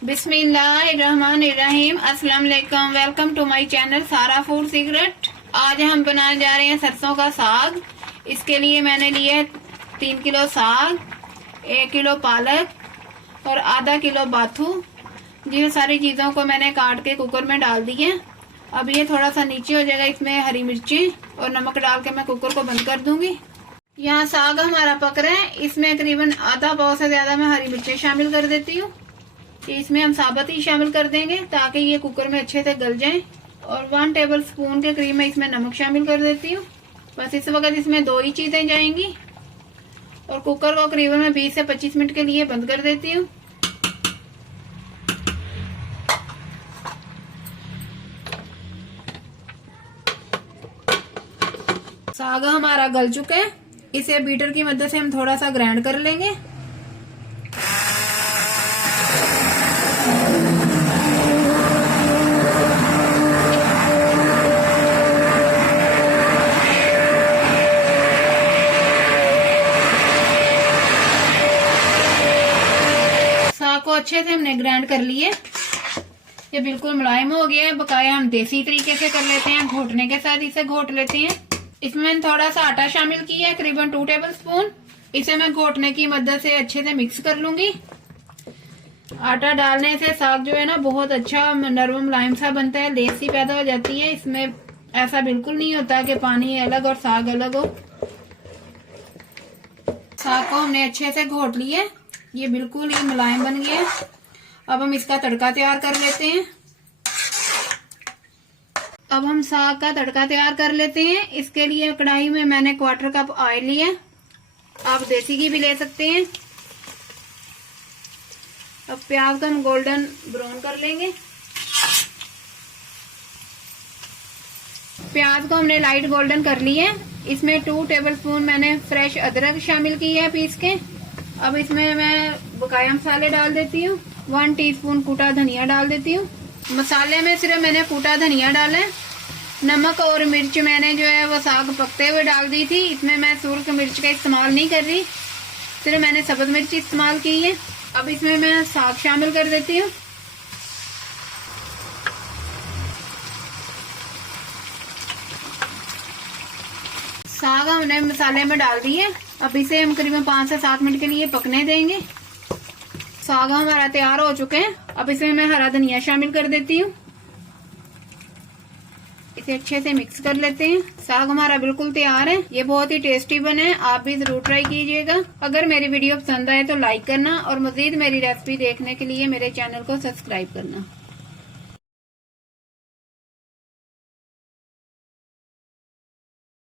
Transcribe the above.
बिस्मिल्लाहिर्रहमानिर्रहीम। अस्सलाम वालेकुम। वेलकम टू माय चैनल सारा फूड सीक्रेट। आज हम बनाने जा रहे हैं सरसों का साग। इसके लिए मैंने लिए 3 किलो साग, 1 किलो पालक और आधा किलो बाथू। जिन सारी चीजों को मैंने काट के कुकर में डाल दिए। अब ये थोड़ा सा नीचे हो जाएगा, इसमें हरी मिर्ची और नमक डाल के मैं कुकर को बंद कर दूंगी। यहाँ साग हमारा पक रहा है, इसमें करीबन आधा पाव से ज्यादा मैं हरी मिर्ची शामिल कर देती हूँ। इसमें हम साबुत ही शामिल कर देंगे ताकि ये कुकर में अच्छे से गल जाए। और 1 टेबल स्पून के करीब मैं इसमें नमक शामिल कर देती हूँ। बस इस वक्त इसमें 2 ही चीजें जाएंगी और कुकर को करीबन मैं 20 से 25 मिनट के लिए बंद कर देती हूँ। साग हमारा गल चुका है, इसे बीटर की मदद से हम थोड़ा सा ग्राइंड कर लेंगे। साग को अच्छे से हमने ग्राइंड कर लिए, ये बिल्कुल मुलायम हो गया है। बकाया हम देसी तरीके से कर लेते हैं, घोटने के साथ इसे घोट लेते हैं। इसमें मैंने थोड़ा सा आटा शामिल किया है, करीबन 2 टेबल स्पून। इसे मैं घोटने की मदद से अच्छे से मिक्स कर लूंगी। आटा डालने से साग जो है ना बहुत अच्छा नरम मुलायम सा बनता है, लेस सी पैदा हो जाती है। इसमें ऐसा बिल्कुल नहीं होता कि पानी अलग और साग अलग हो। साग को हमने अच्छे से घोट लिया, ये बिल्कुल ही मुलायम बन गया। अब हम इसका तड़का तैयार कर लेते हैं। अब हम साग का तड़का तैयार कर लेते हैं। इसके लिए कढ़ाई में मैंने 1/4 कप ऑयल लिया, आप देसी घी भी ले सकते हैं। अब प्याज को हम गोल्डन ब्राउन कर लेंगे। प्याज को हमने लाइट गोल्डन कर लिया है। इसमें 2 टेबल स्पून मैंने फ्रेश अदरक शामिल किया है पीस के। अब इसमें मैं बकाया मसाले डाल देती हूँ। 1 टीस्पून कूटा धनिया डाल देती हूँ। मसाले में सिर्फ मैंने कूटा धनिया डाला है। नमक और मिर्च मैंने जो है वो साग पकते हुए डाल दी थी। इसमें मैं सुर्ख मिर्च का इस्तेमाल नहीं कर रही, सिर्फ मैंने सब्ज मिर्च इस्तेमाल की है। अब इसमें मैं साग शामिल कर देती हूँ। साग हमने मसाले में डाल दिए। अब इसे हम करीबन 5 से 7 मिनट के लिए पकने देंगे। साग हमारा तैयार हो चुके हैं। अब इसमें मैं हरा धनिया शामिल कर देती हूँ। इसे अच्छे से मिक्स कर लेते हैं। साग हमारा बिल्कुल तैयार है, ये बहुत ही टेस्टी बने हैं, आप भी जरूर ट्राई कीजिएगा। अगर मेरी वीडियो पसंद आए तो लाइक करना और मजीद मेरी रेसिपी देखने के लिए मेरे चैनल को सब्सक्राइब करना।